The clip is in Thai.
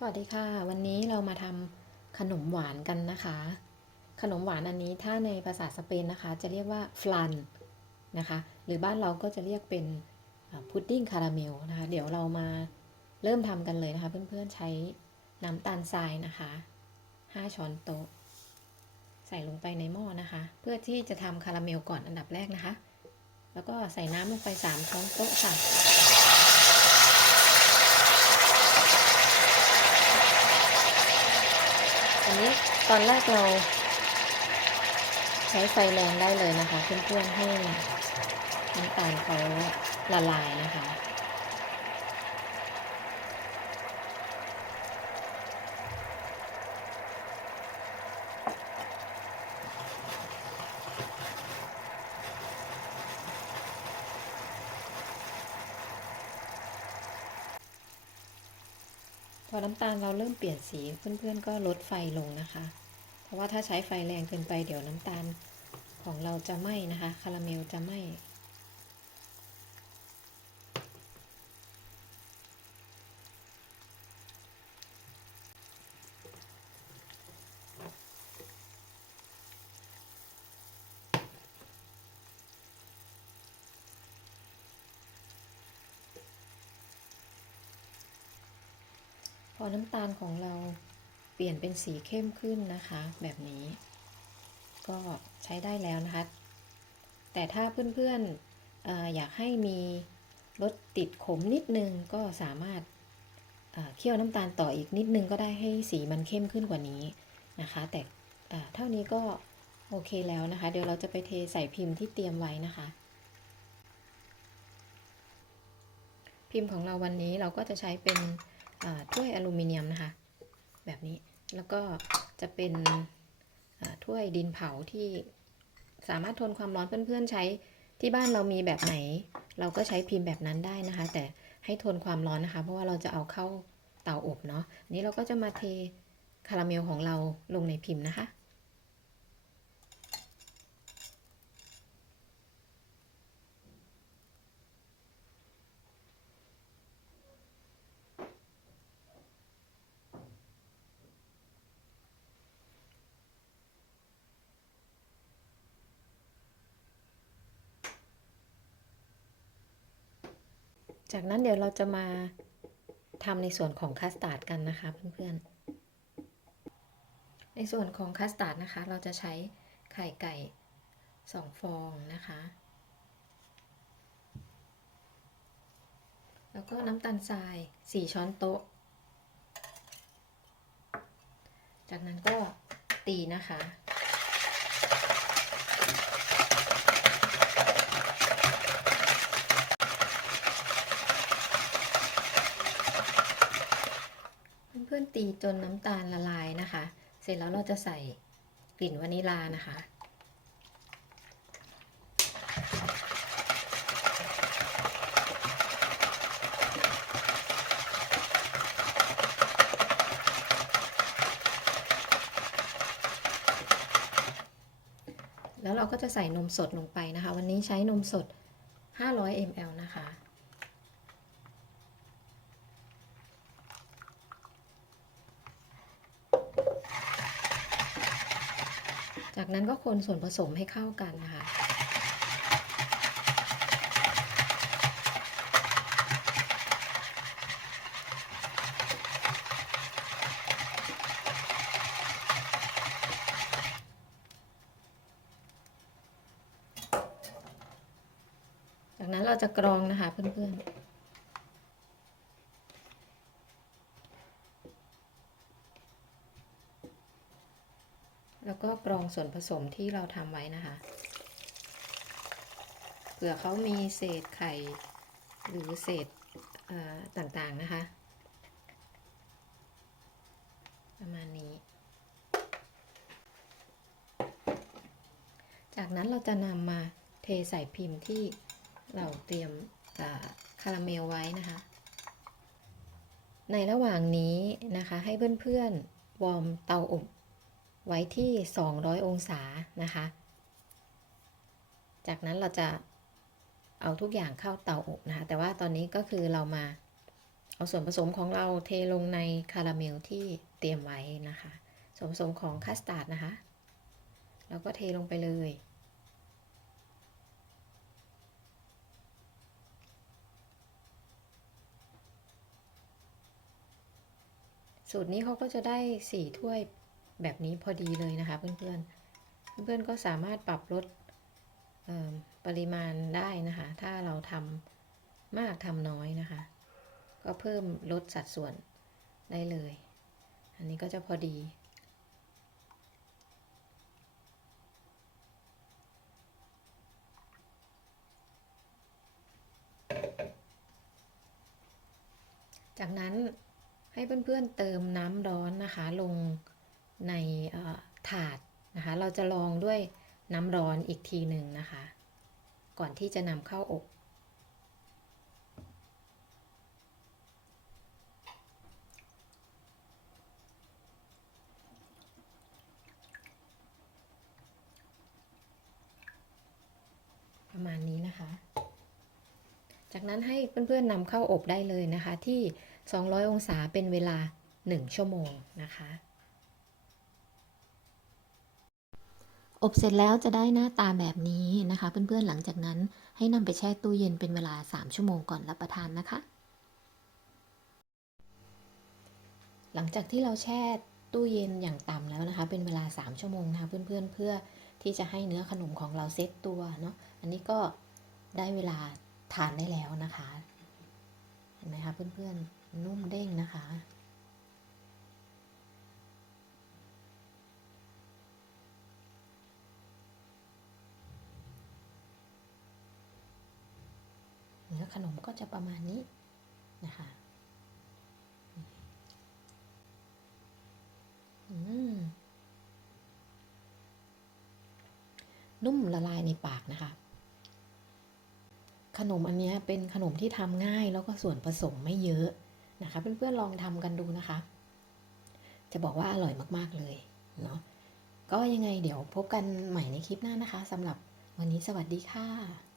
สวัสดีค่ะ วันนี้เรามาทำขนมหวานกันนะคะ ขนมหวานอันนี้ถ้าในภาษาสเปนนะคะ จะเรียกว่าฟลันนะคะ หรือบ้านเราก็จะเรียกเป็นพุดดิ้งคาราเมลนะคะ เดี๋ยวเรามาเริ่มทำกันเลยนะคะ เพื่อนๆใช้น้ำตาลทรายนะคะ 5 ช้อนโต๊ะ ใส่ลงไปในหม้อนะคะ เพื่อที่จะทำคาราเมลก่อนอันดับแรกนะคะ แล้วก็ใส่น้ำลงไป 3 ช้อนโต๊ะค่ะ อันนี้ ตอนแรกเราใช้ไฟแรงได้เลยนะคะ เพื่อนๆให้น้ำตาลเขาละลายนะคะ พอน้ำตาลเราเริ่มเปลี่ยนสีเพื่อนๆก็ลดไฟลงนะคะ เพราะว่าถ้าใช้ไฟแรงเกินไปเดี๋ยวน้ำตาลของเราจะไหม้นะคะคาราเมลจะไหม้ พอน้ำตาลของเราเปลี่ยนเป็นสีเข้มขึ้นนะคะ แบบนี้ ก็ใช้ได้แล้วนะคะ แต่ถ้าเพื่อนๆออยากให้มีรสติดขมนิดนึงก็สามารถเคี่ยวน้ำตาลต่ออีกนิดนึงก็ได้ให้สีมันเข้มขึ้นกว่านี้นะคะ แต่เท่านี้ก็โอเคแล้วนะคะ เดี๋ยวเราจะไปเทใส่พิมพ์ที่เตรียมไว้นะคะ พิมพ์ของเราวันนี้เราก็จะใช้เป็น ถ้วยอลูมิเนียมนะคะ แบบนี้แล้วก็จะเป็นถ้วยดินเผาที่สามารถทนความร้อนเพื่อนๆใช้ที่บ้านเรามีแบบไหน เราก็ใช้พิมพ์แบบนั้นได้นะคะ แต่ให้ทนความร้อนนะคะ เพราะว่าเราจะเอาเข้าเตาอบเนาะนี้เราก็จะมาเทคาราเมลของเราลงในพิมพ์นะคะ จากนั้นเดี๋ยวเราจะมาทำในส่วนของคัสตาร์ดกันนะคะเพื่อนๆ ในส่วนของคัสตาร์ดนะคะ เราจะใช้ไข่ไก่ 2 ฟองนะคะ แล้วก็น้ำตาลทราย 4 ช้อนโต๊ะ จากนั้นก็ตีนะคะ เพื่อนๆตีจนน้ำตาลละลายนะคะ เสร็จแล้วเราจะใส่กลิ่นวานิลานะคะแล้วเราก็จะใส่นมสดลงไปนะคะ วันนี้ใช้นมสด 500 ml นะคะ จากนั้นก็คนส่วนผสมให้เข้ากันนะคะจากนั้นเราจะกรองนะคะเพื่อนๆ แล้วก็กรองส่วนผสมที่เราทำไว้นะคะ เผื่อเขามีเศษไข่หรือเศษต่างๆนะคะ ประมาณนี้ จากนั้นเราจะนำมาเทใส่พิมพ์ที่เราเตรียมคาราเมลไว้นะคะ ในระหว่างนี้นะคะให้เพื่อนๆวอร์มเตาอบ ไว้ที่ 200 องศานะคะ จากนั้นเราจะเอาทุกอย่างเข้าเตาอบนะคะ แต่ว่าตอนนี้ก็คือเรามาเอาส่วนผสมของเราเทลงในคาราเมลที่เตรียมไว้นะคะ ส่วนผสมของคัสตาร์ดนะคะ แล้วก็เทลงไปเลย สูตรนี้เขาก็จะได้สี่ถ้วย แบบนี้พอดีเลยนะคะเพื่อนๆ เพื่อนๆก็สามารถปรับลดปริมาณได้นะคะ ถ้าเราทำมากทำน้อยนะคะ ก็เพิ่มลดสัดส่วนได้เลย อันนี้ก็จะพอดี จากนั้นให้เพื่อนๆเติมน้ำร้อนนะคะลง ในถาดนะคะ เราจะลองด้วยน้ำร้อนอีกทีหนึ่งนะคะ ก่อนที่จะนำเข้าอบประมาณนี้นะคะ จากนั้นให้เพื่อนๆนำเข้าอบได้เลยนะคะที่ 200 องศาเป็นเวลา 1 ชั่วโมงนะคะ อบเสร็จแล้วจะได้หน้าตาแบบนี้นะคะ เพื่อนๆหลังจากนั้นให้นำไปแช่ตู้เย็นเป็นเวลา 3 ชั่วโมงก่อนรับประทานนะคะ หลังจากที่เราแช่ตู้เย็นอย่างต่ำแล้วนะคะ เป็นเวลา 3 ชั่วโมงนะคะเพื่อนๆเพื่อที่จะให้เนื้อขนมของเราเซตตัวเนาะอันนี้ก็ได้เวลาทานได้แล้วนะคะเห็นไหมคะเพื่อนๆนุ่มเด้งนะคะ เนื้อ ขนมก็จะประมาณนี้นะคะนุ่มละลายในปากนะคะ ขนมอันเนี้ยเป็นขนมที่ทำง่ายแล้วก็ส่วนผสมไม่เยอะนะคะเพื่อนๆลองทำกันดูนะคะ จะบอกว่าอร่อยมากๆเลยเนาะก็ยังไงเดี๋ยวพบกันใหม่ในคลิปหน้านะคะสำหรับวันนี้สวัสดีค่ะ